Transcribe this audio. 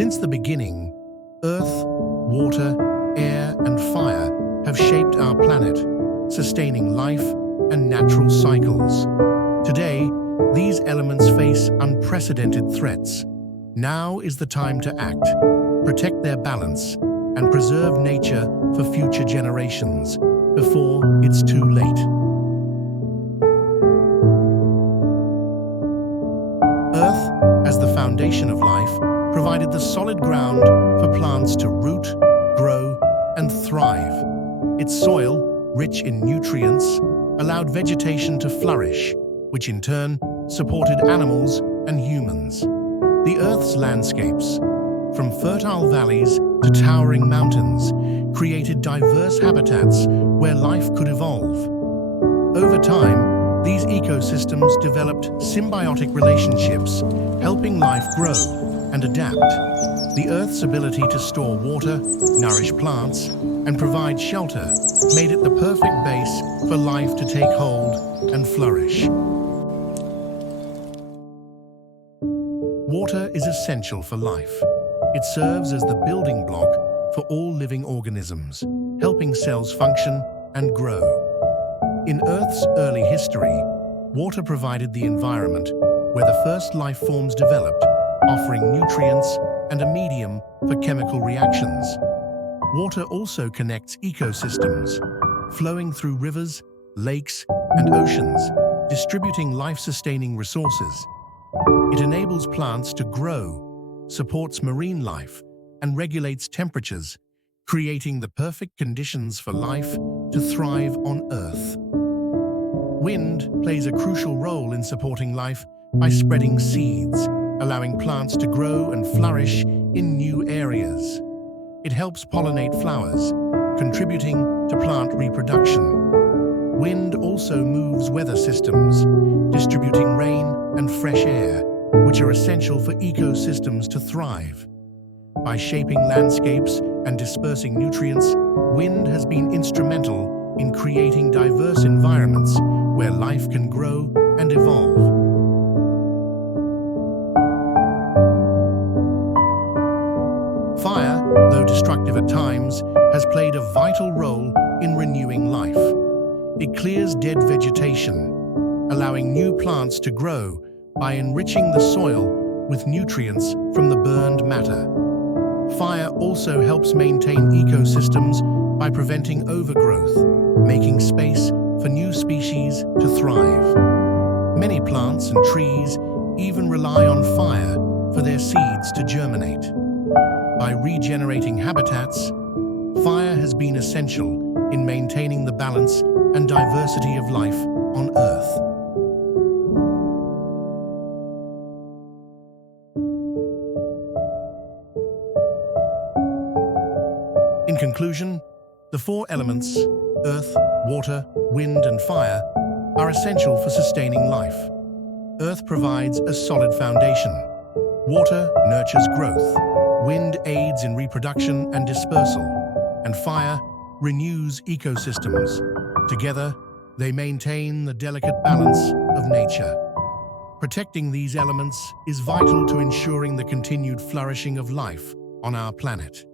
Since the beginning, earth, water, air, and fire have shaped our planet, sustaining life and natural cycles. Today, these elements face unprecedented threats. Now is the time to act, protect their balance, and preserve nature for future generations, before it's too late. Earth, as the foundation of life, provided the solid ground for plants to root, grow, and thrive. Its soil, rich in nutrients, allowed vegetation to flourish, which in turn supported animals and humans. The Earth's landscapes, from fertile valleys to towering mountains, created diverse habitats where life could evolve. Over time, these ecosystems developed symbiotic relationships, helping life grow and adapt. The Earth's ability to store water, nourish plants, and provide shelter made it the perfect base for life to take hold and flourish. Water is essential for life. It serves as the building block for all living organisms, helping cells function and grow. In Earth's early history, water provided the environment where the first life forms developed, offering nutrients and a medium for chemical reactions. Water also connects ecosystems, flowing through rivers, lakes, and oceans, distributing life-sustaining resources. It enables plants to grow, supports marine life, and regulates temperatures, creating the perfect conditions for life to thrive on Earth. Wind plays a crucial role in supporting life by spreading seeds, allowing plants to grow and flourish in new areas. It helps pollinate flowers, contributing to plant reproduction. Wind also moves weather systems, distributing rain and fresh air, which are essential for ecosystems to thrive. By shaping landscapes and dispersing nutrients, wind has been instrumental in creating diverse environments where life can grow and evolve. Fire, though destructive at times, has played a vital role in renewing life. It clears dead vegetation, allowing new plants to grow by enriching the soil with nutrients from the burned matter. Fire also helps maintain ecosystems by preventing overgrowth, making space for new species to thrive. Many plants and trees even rely on fire for their seeds to germinate. By regenerating habitats, fire has been essential in maintaining the balance and diversity of life on Earth. In conclusion, the four elements, earth, water, wind, and fire, are essential for sustaining life. Earth provides a solid foundation. Water nurtures growth. Wind aids in reproduction and dispersal, and fire renews ecosystems. Together, they maintain the delicate balance of nature. Protecting these elements is vital to ensuring the continued flourishing of life on our planet.